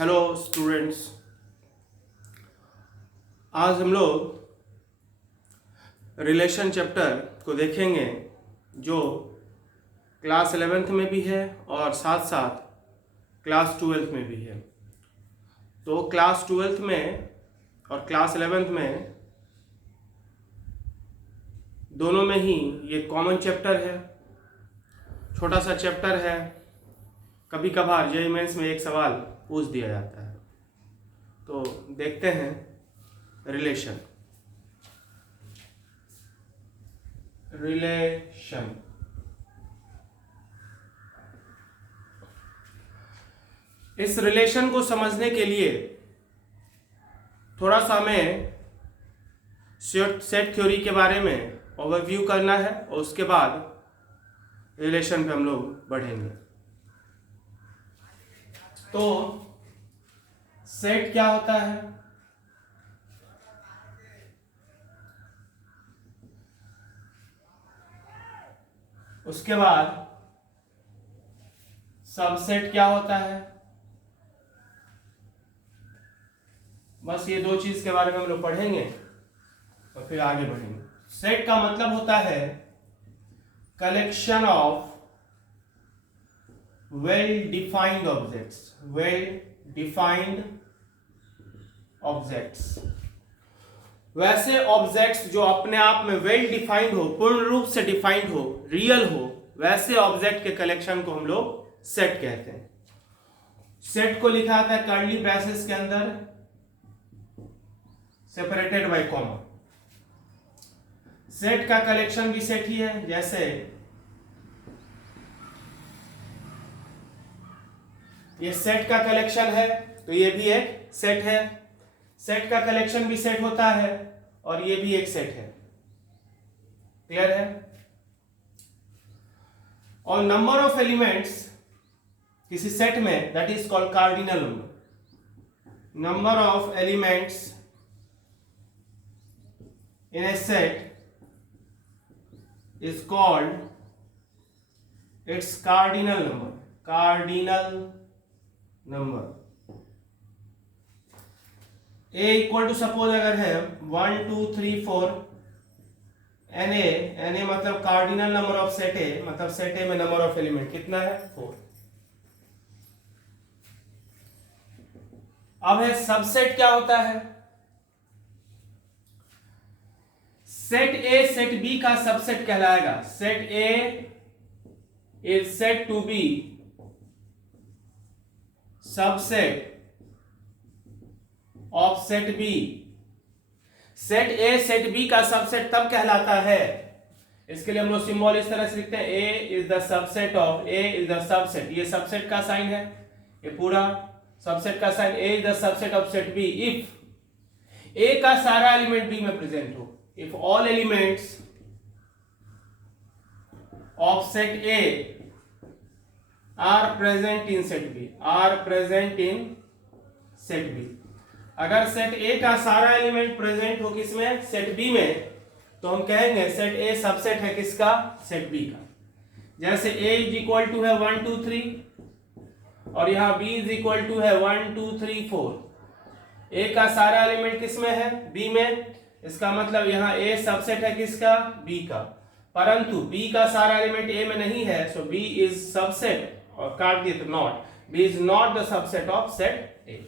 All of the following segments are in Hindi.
Hello students. आज हम लोग रिलेशन चैप्टर को देखेंगे जो क्लास 11th में भी है और साथ साथ क्लास 12th में भी है। तो क्लास 12th में और क्लास 11th में दोनों में ही ये कॉमन चैप्टर है, छोटा सा चैप्टर है। कभी कभार जेईई मेंस में एक सवाल पूछ दिया जाता है। तो देखते हैं रिलेशन। इस रिलेशन को समझने के लिए थोड़ा सा हमें सेट थ्योरी के बारे में ओवरव्यू करना है और उसके बाद रिलेशन पे हम लोग बढ़ेंगे। तो सेट क्या होता है? उसके बाद सबसेट क्या होता है? बस ये दो चीज के बारे में हम लोग पढ़ेंगे और फिर आगे बढ़ेंगे। सेट का मतलब होता है collection of well defined objects. वैसे ऑब्जेक्ट्स जो अपने आप में वेल डिफाइंड हो, पूर्ण रूप से डिफाइंड हो, रियल हो, वैसे ऑब्जेक्ट के कलेक्शन को हम लोग सेट कहते हैं। सेट को लिखा आता है कर्ली ब्रैसेस के अंदर, सेपरेटेड बाय कॉमा। सेट का कलेक्शन भी सेट ही है। जैसे ये सेट का कलेक्शन है तो ये भी एक सेट है। सेट का कलेक्शन भी सेट होता है और ये भी एक सेट है। क्लियर है? और नंबर ऑफ एलिमेंट्स किसी सेट में, that is called cardinal number. नंबर ऑफ एलिमेंट्स in a set is called its cardinal number। a equal to suppose अगर है 1 2 3 4 na मतलब cardinal number of set A, मतलब सेट ए में नंबर ऑफ एलिमेंट कितना है? 4। अब है सबसेट क्या होता है? सेट ए सेट बी का सबसेट कहलाएगा। Set A is set to B subset of set B. Set A set B का सबसेट तब कहलाता है, इसके लिए हम लोग सिंबल इस तरह से लिखते हैं, A is the subset of, A is the subset, ये सबसेट का साइन है, ये पूरा सबसेट का sign, A is the subset of set B if A का सारा एलिमेंट बी में प्रेजेंट हो। If all elements of set A are present in set B, अगर सेट A का सारा एलिमेंट प्रेजेंट हो किसमें? सेट B में, तो हम कहेंगे सेट A सबसेट है किसका? सेट B का। जैसे A इज इक्वल टू है 1 2 3 और यहां B इज इक्वल टू है 1 2 3 4। A का सारा एलिमेंट किसमें है? B में। इसका मतलब यहाँ A सबसेट है किसका? B का। परंतु B का सारा एलिमेंट A में नहीं है, सो B इज सबसेट, और काट दिए तो not, B is not the subset of set A।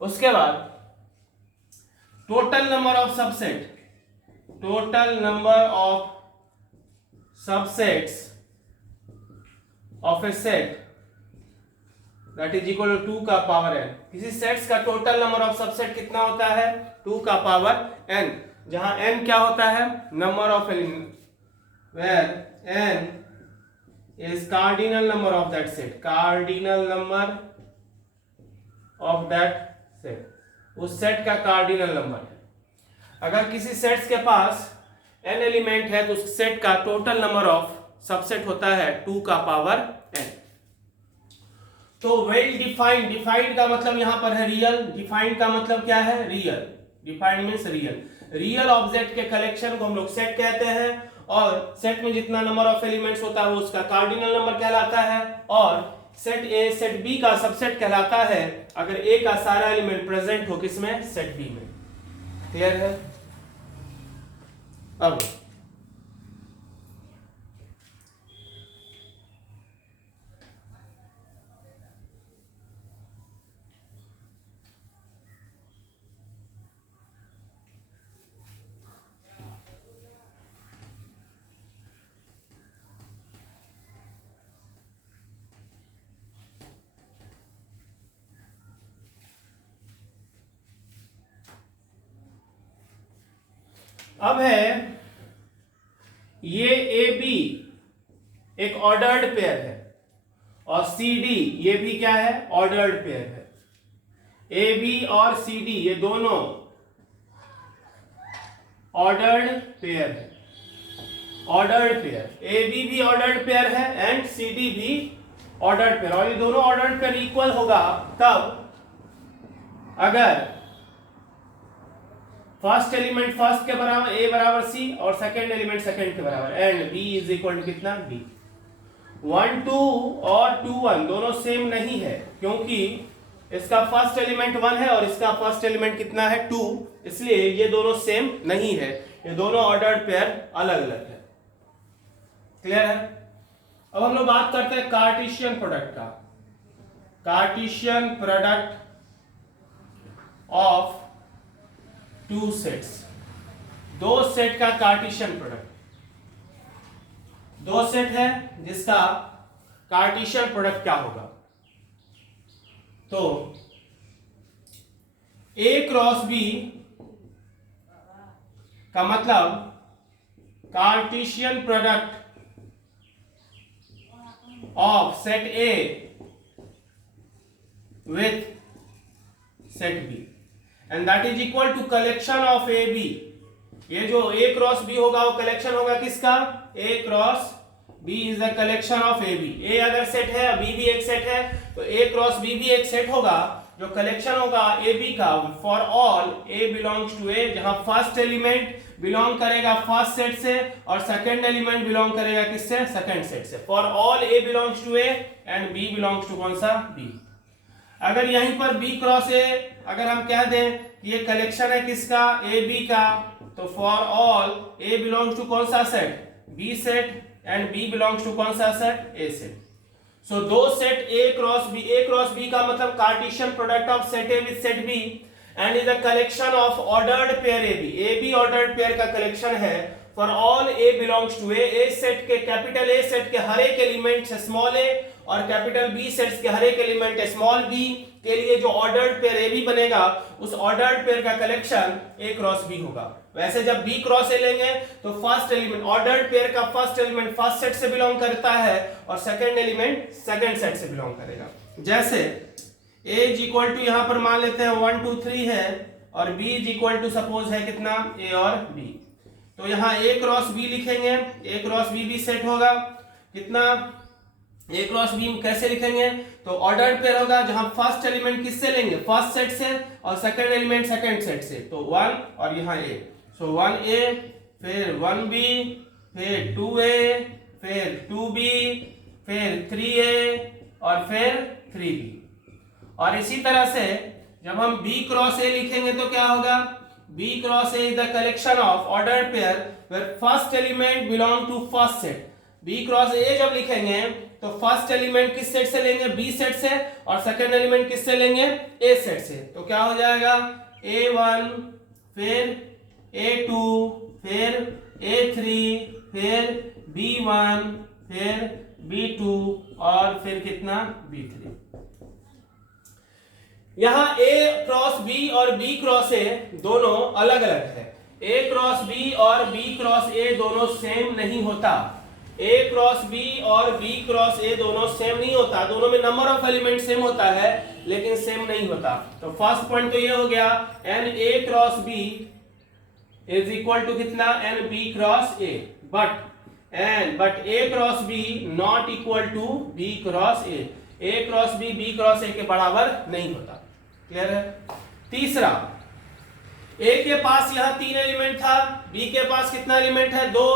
उसके बाद total number of subsets of a set that is equal to 2 का पावर n। किसी सेट्स का टोटल नंबर ऑफ सबसेट कितना होता है? 2 का पावर n, जहां n क्या होता है? Number of element, where n is cardinal number of that set, उस सेट का कार्डिनल नंबर है। अगर किसी सेट्स के पास n एलिमेंट है तो उस सेट का टोटल नंबर ऑफ सबसेट होता है 2 का पावर n। तो वेल डिफाइंड का मतलब यहां पर है रियल, डिफाइंड का मतलब क्या है? Real. Defined means real object के कलेक्शन को हम लोग सेट कहते हैं और सेट में जितना नंबर ऑफ एलिमेंट्स होता है वो उसका कार्डिनल नंबर कहलाता है। और सेट ए सेट बी का सबसेट कहलाता है अगर ए का सारा एलिमेंट प्रेजेंट हो किसमें, सेट बी में। क्लियर है? अब है ये ए बी एक ऑर्डर्ड पेयर है और सी डी ये भी क्या है, ऑर्डर्ड पेयर है। ए बी और सी डी ये दोनों ऑर्डर्ड पेयर है। ऑर्डर्ड पेयर ए बी भी ऑर्डर्ड पेयर है एंड सी डी भी ऑर्डर्ड पेयर, और ये दोनों ऑर्डर्ड पेयर इक्वल होगा तब अगर फर्स्ट एलिमेंट फर्स्ट के बराबर ए बराबर सी और सेकंड एलिमेंट सेकंड के बराबर, and B is equal to कितना, बी। 1 2 और 2 1 दोनों सेम नहीं है क्योंकि इसका फर्स्ट एलिमेंट 1 है और इसका फर्स्ट एलिमेंट कितना है, 2, इसलिए ये दोनों सेम नहीं है, ये दोनों ऑर्डर्ड पेयर अलग अलग है। क्लियर है? अब हम लोग बात करते हैं कार्टेशियन प्रोडक्ट का। Cartesian product of two sets, दो सेट का कार्टेशियन प्रोडक्ट, दो सेट है जिसका कार्टेशियन प्रोडक्ट क्या होगा, तो ए क्रॉस बी का मतलब cartesian product of set A with set B and that is equal to collection of A B. ये जो ए क्रॉस बी होगा वो कलेक्शन होगा किसका, A cross B is the collection of A B. A अगर सेट है, बी भी एक सेट है, तो ए क्रॉस बी भी एक सेट होगा जो कलेक्शन होगा ए बी का for all A belongs to A, जहां फर्स्ट एलिमेंट बिलोंग करेगा फर्स्ट सेट से और सेकंड एलिमेंट बिलोंग करेगा किससे, सेकंड सेट से। For all A belongs to A and B belongs to कौन सा, बी। अगर यहीं पर बी क्रॉस ए अगर हम कह दें कि ये कलेक्शन है किसका, ए बी का, तो for all A belongs to कौन सा set, B set, and B belongs to कौन सा सेट, ए सेट। सो दो सेट ए क्रॉस बी का मतलब cartesian product of set A with set B and is a collection of ordered pair A B ordered pair का कलेक्शन है for all A belongs to A set के, कैपिटल ए सेट के हर एक एलिमेंट स्मॉल ए और कैपिटल बी सेट्स के हर एक एलिमेंट स्मॉल बी के लिए जो ऑर्डर्ड पेयर ए बी बनेगा उस ऑर्डर्ड पेयर का कलेक्शन ए क्रॉस बी होगा। वैसे जब बी क्रॉस ए लेंगे तो फर्स्ट एलिमेंट ऑर्डर्ड पेयर का फर्स्ट एलिमेंट फर्स्ट सेट से बिलोंग करता है और सेकंड एलिमेंट सेकंड सेट से बिलोंग करेगा। जैसे a इज इक्वल टू यहां पर मान लेते हैं 1 2 3 है और b is equal to suppose है कितना, a और b, तो यहां a क्रॉस b लिखेंगे, a क्रॉस b भी सेट होगा कितना, ए क्रॉस बी कैसे लिखेंगे, तो ऑर्डर्ड पेयर होगा जहां फर्स्ट एलिमेंट किससे लेंगे, फर्स्ट सेट से और सेकंड एलिमेंट सेकंड सेट से, तो 1 और यहां ए, सो 1a फिर 1b फिर 2a फिर 2b फिर 3a और फिर 3b। और इसी तरह से जब हम b क्रॉस a लिखेंगे तो क्या होगा, b cross a is the collection of ordered pair where first element belong to first set. b cross a जब लिखेंगे तो फर्स्ट एलिमेंट किस सेट से लेंगे, बी सेट से, और सेकंड एलिमेंट किससे लेंगे, ए सेट से, तो क्या हो जाएगा a1 फिर a2 फिर a3 फिर b1 फिर b2 और फिर कितना, b3। यहां a क्रॉस b और b क्रॉस a दोनों अलग अलग है। a क्रॉस b और b क्रॉस a दोनों सेम नहीं होता। a क्रॉस b और b क्रॉस a दोनों सेम नहीं होता, दोनों में नंबर ऑफ एलिमेंट सेम होता है लेकिन सेम नहीं होता। तो फर्स्ट पॉइंट तो ये हो गया an a cross b is equal to कितना, an b cross a, but a cross b not equal to b cross a, a cross b cross a के बराबर नहीं होता। क्लियर है? तीसरा, a के पास यहां 3 एलिमेंट था, b के पास कितना एलिमेंट है, 2,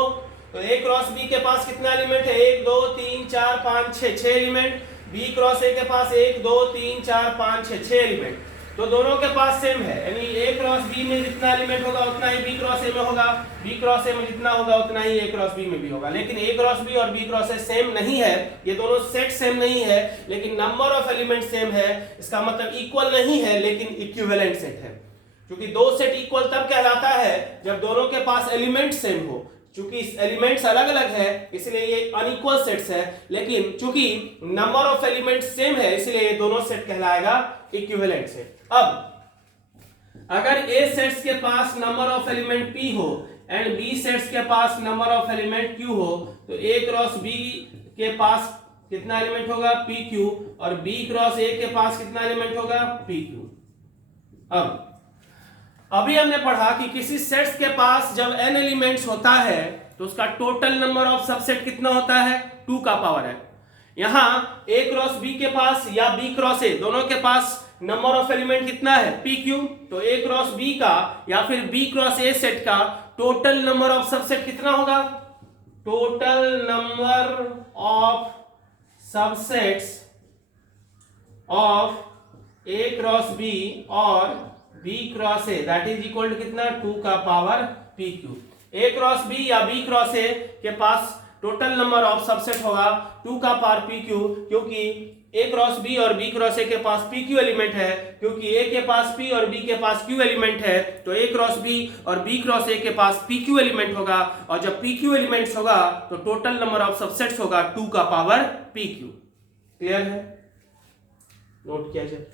तो a क्रॉस b के पास कितना एलिमेंट है, 1 2 3 4 5 6 एलिमेंट। बी क्रॉस ए के पास 1 2 3 4 5 6 एलिमेंट, तो दोनों के पास सेम है, यानी ए क्रॉस बी में जितना एलिमेंट होगा उतना ही बी क्रॉस ए में होगा, बी क्रॉस ए में जितना होगा उतना ही ए क्रॉस बी में भी होगा। लेकिन ए क्रॉस बी और बी क्रॉस ए सेम नहीं है, ये दोनों सेट सेम नहीं है, लेकिन नंबर ऑफ एलिमेंट सेम है। इसका मतलब इक्वल नहीं है लेकिन इक्विवेलेंट सेट है, क्योंकि दो सेट इक्वल तब कहलाता है जब दोनों के पास एलिमेंट सेम हो। चूंकि एलिमेंट्स अलग अलग है इसलिए ये अनइक्वल सेट्स है, लेकिन चूंकि नंबर ऑफ एलिमेंट सेम है इसलिए ये दोनों सेट कहलाएगा इक्विवेलेंट सेट। अब अगर ए सेट्स के पास नंबर ऑफ एलिमेंट p हो एंड बी सेट्स के पास नंबर ऑफ एलिमेंट q हो, तो a क्रॉस b के पास कितना एलिमेंट होगा pq, और b क्रॉस a के पास कितना एलिमेंट होगा pq। अब अभी हमने पढ़ा कि किसी सेट्स के पास जब n एलिमेंट्स होता है तो उसका टोटल नंबर ऑफ सबसेट कितना होता है 2 का पावर है। यहां a क्रॉस b के पास या b क्रॉस a दोनों के पास नंबर ऑफ एलिमेंट कितना है pq, तो a क्रॉस b का या फिर b क्रॉस a सेट का टोटल नंबर ऑफ सबसेट कितना होगा, total number of subsets of a cross b और b cross a that is equal to कितना 2 का power pq। a cross b या b क्रॉस a के पास टोटल नंबर ऑफ सबसेट होगा 2 का पावर pq, क्योंकि a क्रॉस b और b क्रॉस a के पास pq एलिमेंट है, क्योंकि a के पास p और b के पास q एलिमेंट है, तो a क्रॉस b और b क्रॉस a के पास pq एलिमेंट होगा, और जब pq एलिमेंट्स होगा तो टोटल नंबर ऑफ सबसेट्स होगा 2 का पावर pq। क्लियर है, नोट किया जाए।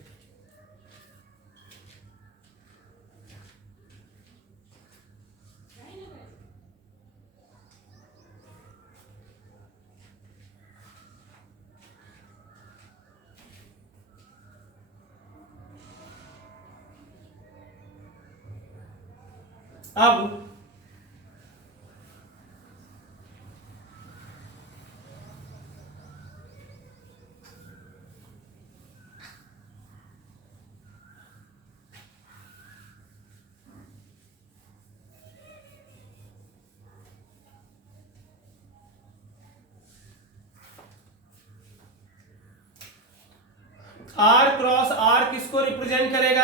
अब R क्रॉस R किसको रिप्रेजेंट करेगा,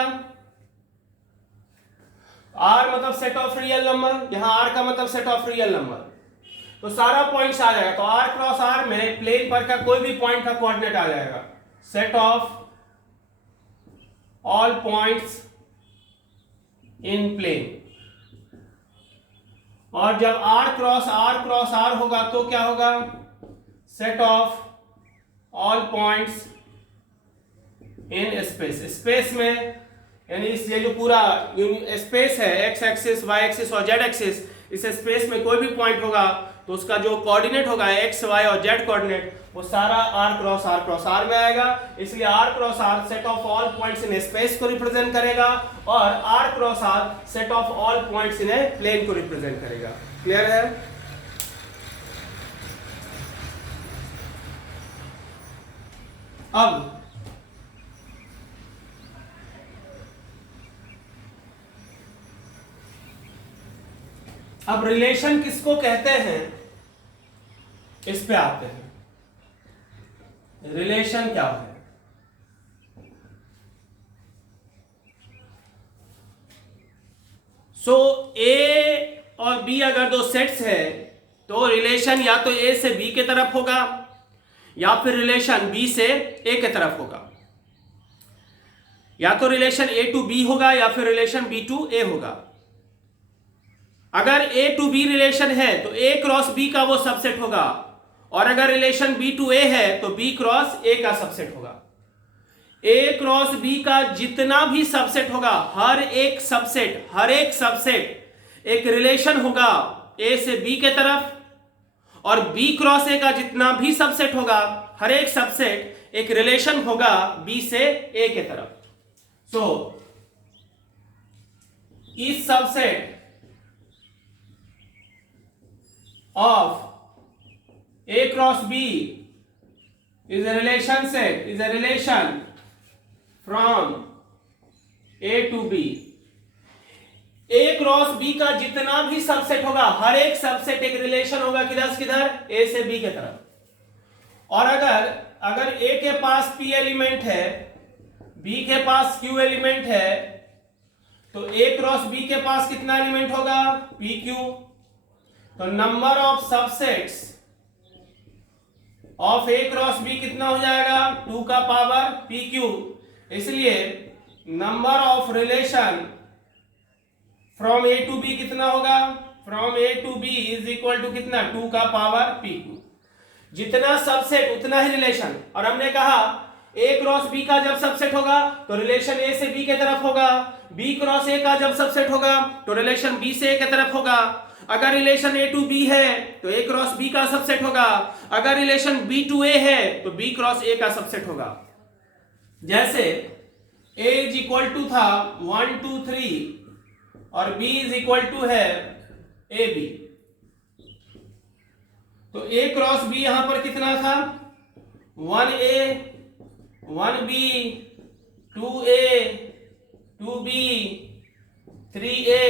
R मतलब सेट ऑफ रियल नंबर, यहां R का मतलब सेट ऑफ रियल नंबर, तो सारा पॉइंट्स आ जाएगा। तो R क्रॉस R में प्लेन पर का कोई भी पॉइंट का कोऑर्डिनेट आ जाएगा, set of all points in plane. और जब R क्रॉस R होगा तो क्या होगा, set of all points in space. Space में यानी ये जो पूरा स्पेस है एक्स एक्सिस वाई एक्सिस और जेड एक्सिस, इस स्पेस में कोई भी पॉइंट होगा तो उसका जो कोऑर्डिनेट होगा एक्स वाई और जेड कोऑर्डिनेट वो सारा R क्रॉस R में आएगा। इसलिए R cross R set of all points in space को रिप्रेजेंट करेगा और R cross R set of all points in a plane को रिप्रेजेंट करेगा। क्लियर है। अब रिलेशन किसको कहते हैं इस पे आते हैं। रिलेशन क्या है, सो ए और बी अगर दो सेट्स है तो रिलेशन या तो ए से बी के तरफ होगा या फिर रिलेशन बी से ए के तरफ होगा, या तो रिलेशन ए टू बी होगा या फिर रिलेशन बी टू ए होगा। अगर ए टू बी रिलेशन है तो ए क्रॉस बी का वो सबसेट होगा, और अगर रिलेशन बी टू ए है तो बी क्रॉस ए का सबसेट होगा। ए क्रॉस बी का जितना भी सबसेट होगा, हर एक सबसेट एक रिलेशन होगा ए से बी के तरफ, और बी क्रॉस ए का जितना भी सबसेट होगा, हर एक सबसेट एक रिलेशन होगा बी से ए के तरफ। सो इस subset of A cross B is a relation set, is a relation from A to B। A cross B का जितना भी सबसेट होगा, हर एक सबसेट एक रिलेशन होगा किधर से किधर, A से B के तरफ। और अगर अगर ए के पास p एलिमेंट है, b के पास q एलिमेंट है, तो a क्रॉस b के पास कितना एलिमेंट होगा? pq। तो number of subsets of a cross b कितना हो जाएगा? 2 का पावर pq। इसलिए number of relation from a to b कितना होगा? From a to b is equal to कितना? 2 का पावर pq। जितना सबसेट उतना ही रिलेशन। और हमने कहा a क्रॉस b का जब सबसेट होगा तो रिलेशन a से b के तरफ होगा, b क्रॉस a का जब सबसेट होगा तो रिलेशन b से a के तरफ होगा। अगर रिलेशन a टू b है तो a क्रॉस b का सबसेट होगा, अगर रिलेशन b टू a है तो b क्रॉस a का सबसेट होगा। जैसे a इज इक्वल टू था 1 2 3 और b इज इक्वल टू है ab, तो a क्रॉस b यहां पर कितना था? 1a 1b 2a 2b 3a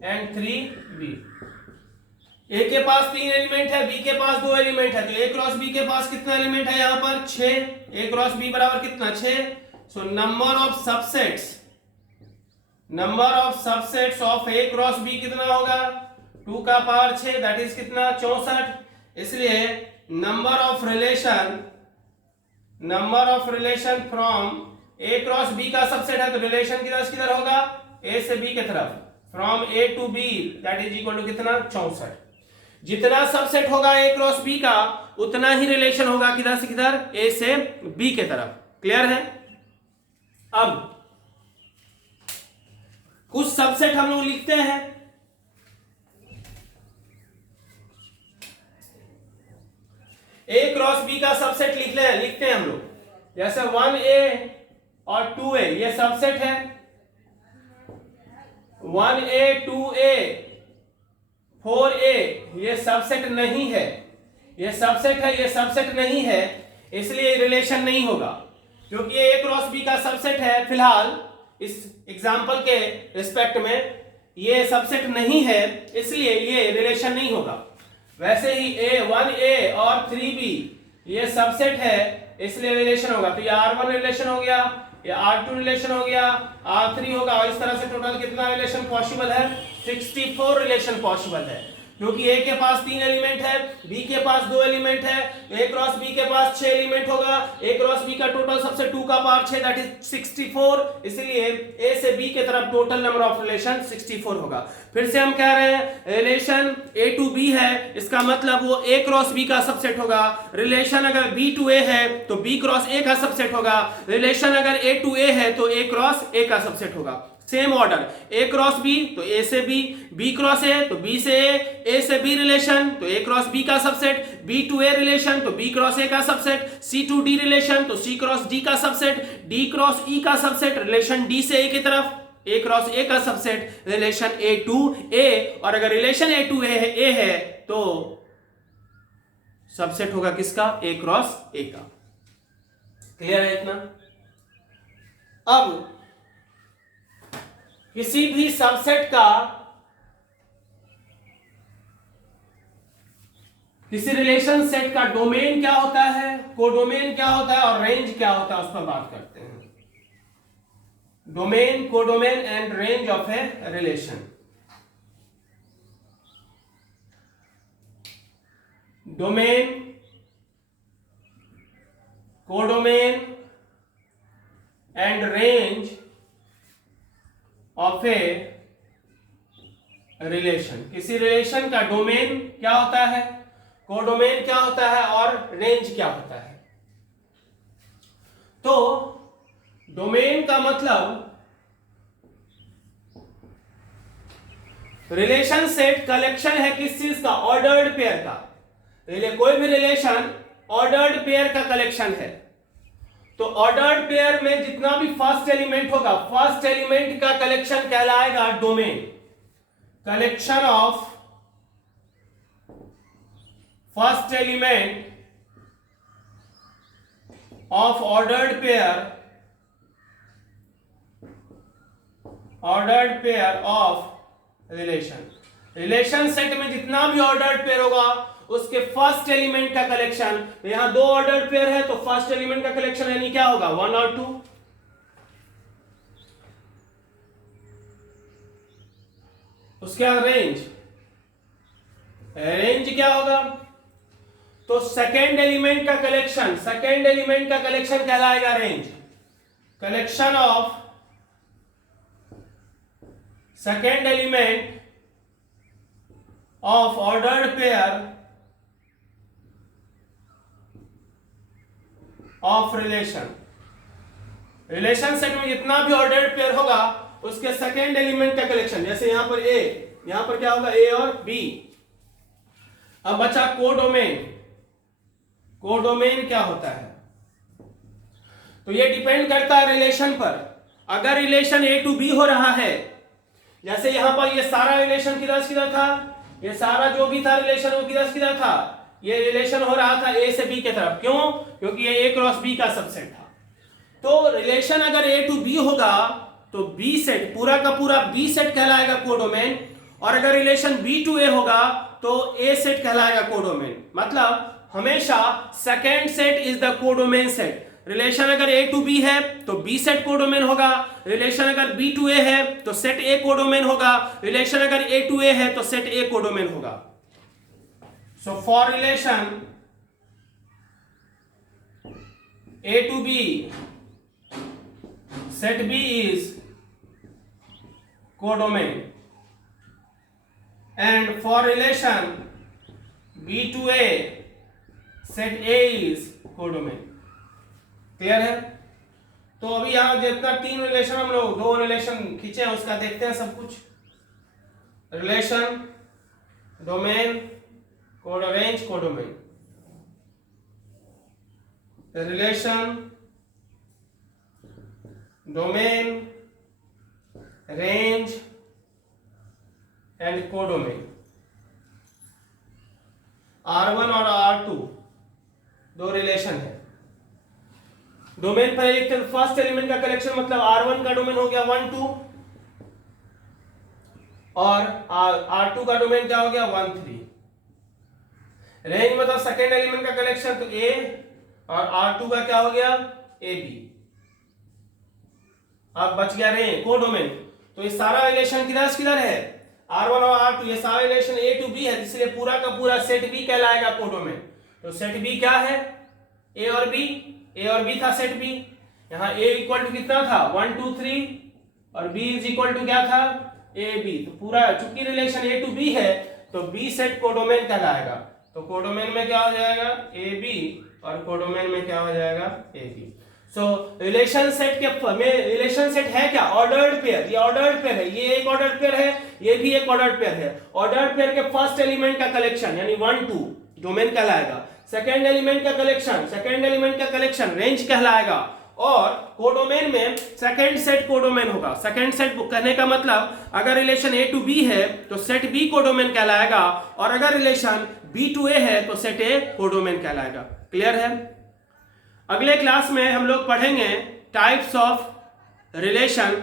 and 3b। a के पास 3 एलिमेंट है, b के पास 2 एलिमेंट है, तो a क्रॉस b के पास कितना एलिमेंट है? यहां पर 6। a क्रॉस b बराबर कितना? 6। So number of subsets of a cross b कितना होगा? 2 का पावर 6, दैट इज कितना? 64। इसलिए number of relation from a cross b का सबसेट है, तो रिलेशन किधर होगा? a से b के तरफ, from a to b, that is equal to कितना? 64। जितना सबसेट होगा a क्रॉस b का उतना ही रिलेशन होगा किधर से किधर? a से b के तरफ। क्लियर है? अब कुछ सबसेट हम लोग लिखते हैं। a क्रॉस b का सबसेट लिखते हैं हम लोग, जैसे 1a और 2a ये सबसेट है। 1a 2a 4a ये सबसेट नहीं है, ये सबसेट नहीं है, इसलिए रिलेशन नहीं होगा, क्योंकि ये a क्रॉस b का सबसेट है। फिलहाल इस एग्जांपल के रिस्पेक्ट में ये सबसेट नहीं है, इसलिए ये रिलेशन नहीं होगा। वैसे ही a 1a और 3b ये सबसेट है, इसलिए रिलेशन होगा। तो ये r1 रिलेशन हो गया, ये r2 रिलेशन हो गया, r3 होगा, और इस तरह से टोटल कितना रिलेशन पॉसिबल है? 64 रिलेशन पॉसिबल है, क्योंकि a के पास 3 एलिमेंट है, b के पास 2 एलिमेंट है, a क्रॉस b के पास 6 एलिमेंट होगा, a क्रॉस b का टोटल सबसे 2 का पावर 6 दैट इज 64। इसलिए a से b के तरफ टोटल नंबर ऑफ रिलेशन 64 होगा। फिर से हम कह रहे हैं रिलेशन a टू b है, इसका मतलब वो a क्रॉस b का सबसेट होगा। रिलेशन अगर b टू a है तो b क्रॉस a का सबसेट होगा। रिलेशन अगर a टू a है तो a क्रॉस a का सबसेट होगा। Same order, a cross b तो a से b, b क्रॉस a तो b से a से b रिलेशन तो a क्रॉस b का subset, b to a relation तो b क्रॉस a का subset, c to d relation तो c क्रॉस d का सबसेट, d क्रॉस e का सबसेट रिलेशन d से a की तरफ, a क्रॉस a का subset relation a to a, और अगर रिलेशन a टू a है तो सबसेट होगा किसका? a क्रॉस a का। क्लियर है इतना? अब किसी भी सबसेट का, किसी रिलेशन सेट का डोमेन क्या होता है, कोडोमेन क्या होता है और रेंज क्या होता है, उस पर बात करते हैं। Domain, codomain and range of a relation. Domain, codomain and range of a relation. किसी रिलेशन का डोमेन क्या होता है, कोडोमेन क्या होता है और रेंज क्या होता है। तो डोमेन का मतलब रिलेशन सेट कलेक्शन है किस चीज का? ऑर्डर्ड पेयर का। कोई भी रिलेशन ऑर्डर्ड पेयर का कलेक्शन है। तो ऑर्डर्ड पेयर में जितना भी फर्स्ट एलिमेंट होगा, फर्स्ट एलिमेंट का कलेक्शन कहलाएगा domain. Collection of first element of ordered pair of relation. Relation set में जितना भी ऑर्डर्ड पेयर होगा उसके फर्स्ट एलिमेंट का कलेक्शन। तो यहां दो ऑर्डर्ड पेयर है तो फर्स्ट एलिमेंट का कलेक्शन यानी क्या होगा 1 और 2। उसके बाद रेंज क्या होगा, तो सेकेंड एलिमेंट का कलेक्शन कहलाएगा range. Collection of second element of ordered pair of relation set में जितना भी ऑर्डर्ड पेयर होगा उसके सेकेंड एलिमेंट का कलेक्शन। जैसे यहां पर ए, यहां पर क्या होगा ए और बी। अब बचा कोडोमेन क्या होता है, तो ये डिपेंड करता है रिलेशन पर। अगर रिलेशन ए टू बी हो रहा है, जैसे यहां पर ये सारा रिलेशन किधर था, ये सारा जो भी था रिलेशन वो किधर था, ये रिलेशन हो रहा था ए से बी की तरफ। क्यों? क्योंकि ये ए क्रॉस बी का सबसेट था। तो रिलेशन अगर ए टू बी होगा तो बी सेट पूरा का पूरा बी सेट कहलाएगा कोडोमेन, और अगर रिलेशन बी टू ए होगा तो ए सेट कहलाएगा कोडोमेन। मतलब हमेशा second set is the codomain set. Relation अगर ए टू बी है तो बी सेट कोडोमेन होगा, रिलेशन अगर बी टू ए है तो सेट ए कोडोमेन होगा, रिलेशन अगर ए टू ए है तो सेट ए कोडोमेन होगा। So for relation A to B set B is codomain, and for relation B to A set A is codomain। Clear है? तो अभी यहां जितना तीन रिलेशन हम लोग दो रिलेशन खींचे हैं उसका देखते हैं सब कुछ। Relation, domain, code range, codomain. Relation, domain, range and codomain. R1 और R2 दो रिलेशन है। डोमेन पर एक फर्स्ट एलिमेंट का कलेक्शन, मतलब R1 का डोमेन हो गया 1 2, और R2 का डोमेन क्या हो गया 1 3। रेंज मतलब सेकेंड एलिमेंट का कलेक्शन, तो A, और R2 का क्या हो गया AB। अब बच गया रेंज कोडोमेन। तो ये सारा रिलेशन किधर है R1 और R2, ये सारा रिलेशन A टू B है, इसलिए पूरा का पूरा सेट B कहलाएगा कोडोमेन। तो सेट B क्या है, A और B था सेट B। यहाँ A इक्वल टू कितना था 1 2 3, और B इज इक्वल टू क्या था AB। तो पूरा चूंकि रिलेशन A टू B है तो B सेट कोडोमेन कहलाएगा। तो कोडोमेन में क्या हो जाएगा AB, और कोडोमेन में क्या हो जाएगा AB। सो रिलेशन सेट रिलेशन सेट है क्या ऑर्डर्ड पेयर। ये ऑर्डर्ड पेयर है, ये एक ऑर्डर्ड पेयर है, ये भी एक ऑर्डर्ड पेयर है। ऑर्डर्ड पेयर के फर्स्ट एलिमेंट का कलेक्शन यानी 1 2 डोमेन कहलाएगा। सेकेंड एलिमेंट का कलेक्शन रेंज कहलाएगा, और कोडोमेन में सेकेंड सेट कोडोमेन होगा। सेकेंड सेट कहने का मतलब अगर रिलेशन ए टू बी है तो सेट बी कोडोमेन कहलाएगा, और अगर रिलेशन बी टू ए है तो सेट ए कोडोमेन कहलाएगा। क्लियर है? अगले क्लास में हम लोग पढ़ेंगे टाइप्स ऑफ रिलेशन,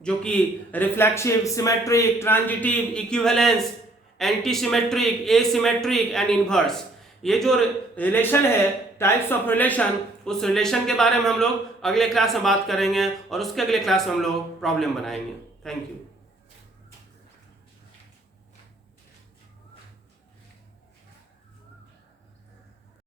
जो कि reflexive, symmetric, transitive, equivalence, anti symmetric, asymmetric and inverse. ये जो रिलेशन है टाइप्स ऑफ रिलेशन, उस रिलेशन के बारे में हम लोग अगले क्लास में बात करेंगे, और उसके अगले क्लास में हम लोग प्रॉब्लम बनाएंगे। Thank you.